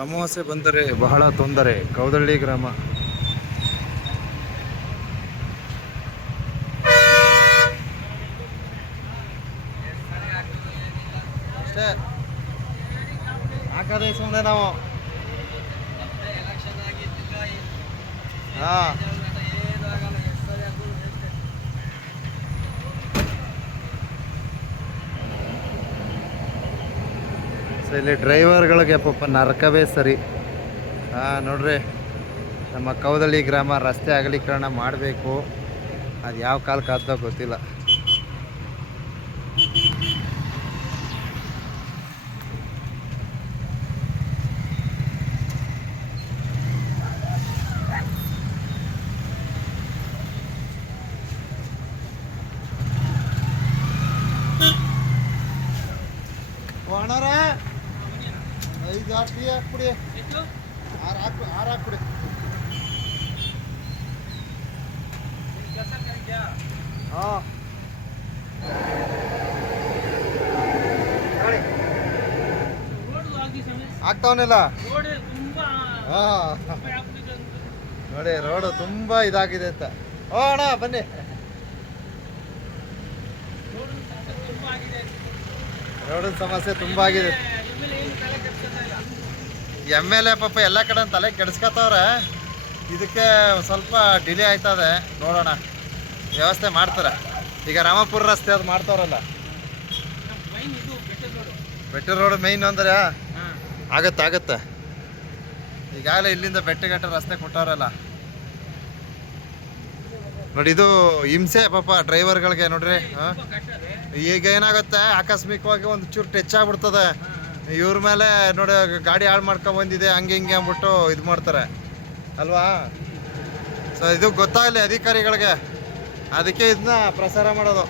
ಅಮಾವಾಸ್ಯೆ ಬಂದರೆ ಬಹಳ ತೊಂದರೆ. ಕೌದಳ್ಳಿ ಗ್ರಾಮ. ಅಷ್ಟೇ. ಹಾಕದೆ ಸುಮ್ಮನೆ ನಾವು. ಹಾ. ಸೊ ಇಲ್ಲಿ ಡ್ರೈವರ್ಗಳಿಗೆ ಪಾಪ ನರಕವೇ ಸರಿ. ಹಾಂ ನೋಡ್ರಿ, ನಮ್ಮ ಕೌದಳ್ಳಿ ಗ್ರಾಮ ರಸ್ತೆ ಅಗಲೀಕರಣ ಮಾಡಬೇಕು. ಅದು ಯಾವ ಕಾಲಕ್ಕೆ ಆದ್ದೋ ಗೊತ್ತಿಲ್ಲ. ಅಣ್ಣಾರ ಐದು ಆರು ಟೀ ಹಾಕ್ಬಿಡಿ ಆರು ಹಾಕು ಆರು ಹಾಕ್ಬಿಡಿ. ಹಾಂ. ಆಗ್ತಾವನಿಲ್ಲ? ನೋಡಿ ರೋಡು ತುಂಬಾ ಇದಾಗಿದೆ ಅಂತ. ಓ ಅಣ್ಣ ಬನ್ನಿ. ರೋಡಿನ ಸಮಸ್ಯೆ ತುಂಬಾ ಆಗಿದೆ. ಎಂ ಎಲ್ ಎ ಪಾಪ ಎಲ್ಲ ಕಡೆ ತಲೆ ಕೆಡಿಸ್ಕೊತವ್ರೆ. ಇದಕ್ಕೆ ಸ್ವಲ್ಪ ಡಿಲೇ ಆಯ್ತದೆ. ನೋಡೋಣ. ವ್ಯವಸ್ಥೆ ಮಾಡ್ತಾರೆ. ಈಗ ರಾಮಪುರ ರಸ್ತೆ ಅದು ಮಾಡ್ತಾವ್ರಲ್ಲ. ಬೆಟ್ಟ ರೋಡ್ ಮೈನ್ ಅಂದ್ರೆ? ಆಗತ್ತೆ ಆಗತ್ತೆ. ಈಗಾಗಲೇ ಇಲ್ಲಿಂದ ಬೆಟ್ಟಗಟ್ಟ ರಸ್ತೆ ಕೊಟ್ಟವ್ರಲ್ಲ. ನೋಡಿ, ಇದು ಹಿಂಸೆ ಪಾಪ ಡ್ರೈವರ್ಗಳಿಗೆ ನೋಡ್ರಿ ಈಗ ಏನಾಗುತ್ತೆ? ಆಕಸ್ಮಿಕವಾಗಿ ಒಂದು ಚೂರು ಟಚ್ ಆಗ್ಬಿಡ್ತದೆ. ಇವ್ರ ಮೇಲೆ ನೋಡಿ, ಗಾಡಿ ಹಾಳು ಮಾಡ್ಕೊ ಬಂದಿದೆ, ಹಂಗೆ ಹಿಂಗೆ ಅಂದ್ಬಿಟ್ಟು ಇದು ಮಾಡ್ತಾರೆ. ಅಲ್ವಾ? ಸೊ ಇದು ಗೊತ್ತಾಗಲಿ ಅಧಿಕಾರಿಗಳಿಗೆ. ಅದಕ್ಕೆ ಇದನ್ನ ಪ್ರಸಾರ ಮಾಡೋದು.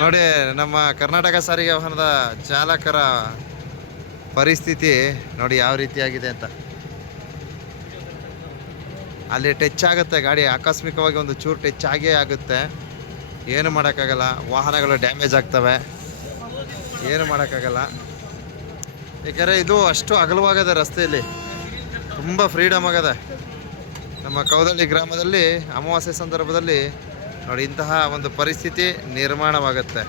ನೋಡಿ, ನಮ್ಮ ಕರ್ನಾಟಕ ಸಾರಿಗೆ ವಾಹನದ ಚಾಲಕರ ಪರಿಸ್ಥಿತಿ ನೋಡಿ ಯಾವ ರೀತಿಯಾಗಿದೆ ಅಂತ. ಅಲ್ಲಿ ಟಚ್ ಆಗುತ್ತೆ ಗಾಡಿ. ಆಕಸ್ಮಿಕವಾಗಿ ಒಂದು ಚೂರು ಟಚ್ ಆಗೇ ಆಗುತ್ತೆ. ಏನು ಮಾಡೋಕ್ಕಾಗಲ್ಲ. ವಾಹನಗಳು ಡ್ಯಾಮೇಜ್ ಆಗ್ತವೆ. ಏನು ಮಾಡೋಕ್ಕಾಗಲ್ಲ. ಏಕೆಂದರೆ ಇದು ಅಷ್ಟು ಅಗಲವಾಗದೆ ರಸ್ತೆಯಲ್ಲಿ ತುಂಬ ಫ್ರೀಡಮ್ ಆಗದೆ. ನಮ್ಮ ಕೌದಳ್ಳಿ ಗ್ರಾಮದಲ್ಲಿ, ಅಮಾವಾಸ್ಯೆ ಸಂದರ್ಭದಲ್ಲಿ ನೋಡಿ ಇಂತಹ ಒಂದು ಪರಿಸ್ಥಿತಿ ನಿರ್ಮಾಣವಾಗುತ್ತೆ.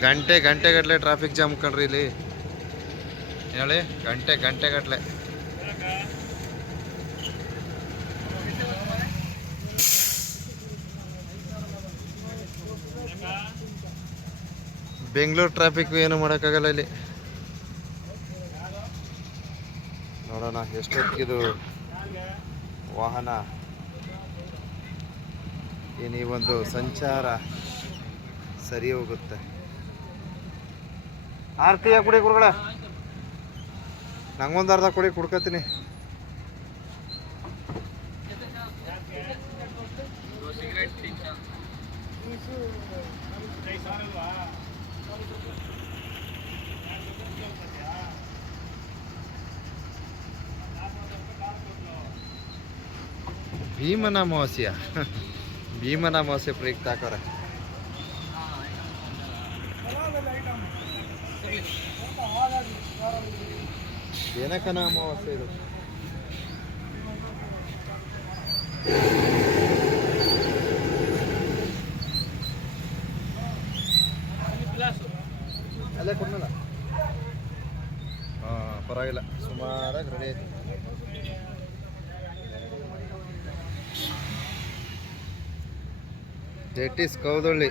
ಗಂಟೆ ಗಂಟೆಗಟ್ಟಲೆ ಟ್ರಾಫಿಕ್ ಜಾಮ್ ಕಣ್ರಿ ಇಲ್ಲಿ. ಹೇಳಿ? ಗಂಟೆ ಗಂಟೆಗಟ್ಟಲೆ ಬೆಂಗಳೂರು ಟ್ರಾಫಿಕ್ ಏನು ಮಾಡೋಕ್ಕಾಗಲ್ಲ ಇಲ್ಲಿ. ನೋಡೋಣ ಎಷ್ಟೊತ್ತಿಗಿದು ವಾಹನ ಏನು ಈ ಒಂದು ಸಂಚಾರ ಸರಿ ಹೋಗುತ್ತೆ. ಆರ್ತಿ ಕುಡಿ ಕುಡ್ಗಳ ನಂಗೊಂದು ಅರ್ಧ ಕೊಡಿ, ಕುಡ್ಕತೀನಿ. ಭೀಮನ ಅಮಾವಾಸ್ಯ. ಭೀಮನ ಅಮಾವಾಸ್ಯೆ ಪ್ರಯುಕ್ತ ಹಾಕೋರೆ ಏನಕನ ಅಮಾವಾಸ್ಯೆ ಇದು ಅಲ್ಲೇ ಕೊಡ್ನಲ್ಲ ಹಾಂ ಪರವಾಗಿಲ್ಲ. ಸುಮಾರಾಗಿ ರೆಡಿ ಆಯ್ತು. ಇಸ್ ಕೌದಳ್ಳಿ.